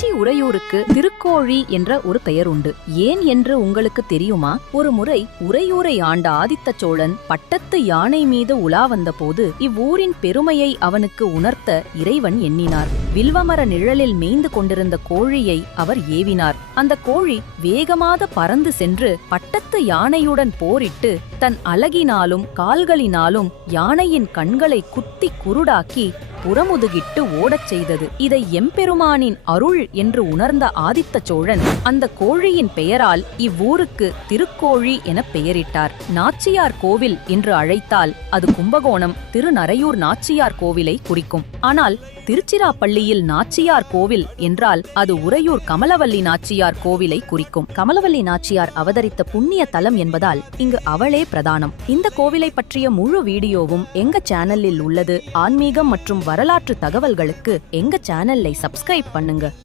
திருச்சி உறையூருக்கு திருக்கோழி என்ற ஒரு பெயர் உண்டு. ஏன் என்று உங்களுக்கு தெரியுமா? ஒரு முறை உறையூரை ஆண்ட ஆதித்த சோழன் பட்டத்து யானை மீது உலா வந்தபோது இவ்வூரின் பெருமையை அவனுக்கு உணர்த்த இறைவன் எண்ணினார். வில்வமர நிழலில் மேய்ந்து கொண்டிருந்த கோழியை அவர் ஏவினார். அந்த கோழி வேகமாக பறந்து சென்று பட்டத்து யானையுடன் போரிட்டு தன் அலகினாலும் கால்களினாலும் யானையின் கண்களை குத்தி குருடாக்கி புறமுதுகிட்டு ஓடச் செய்தது. இதை எம்பெருமானின் அருள் என்று உணர்ந்த ஆதித்த சோழன் அந்த கோழியின் பெயரால் இவ்வூருக்கு திருக்கோழி என பெயரிட்டார். நாச்சியார் கோவில் என்று அழைத்தால் அது கும்பகோணம் திருநரையூர் நாச்சியார் கோவிலை குறிக்கும். ஆனால் திருச்சிராப்பள்ளியில் நாச்சியார் கோவில் என்றால் அது உறையூர் கமலவல்லி நாச்சியார் கோவிலை குறிக்கும். கமலவல்லி நாச்சியார் அவதரித்த புண்ணிய தலம் என்பதால் இங்கு அவளே பிரதானம். இந்த கோவிலை பற்றிய முழு வீடியோவும் எங்க சேனலில் உள்ளது. ஆன்மீகம் மற்றும் வரலாற்று தகவல்களுக்கு எங்க சேனலை சப்ஸ்கிரைப் பண்ணுங்க.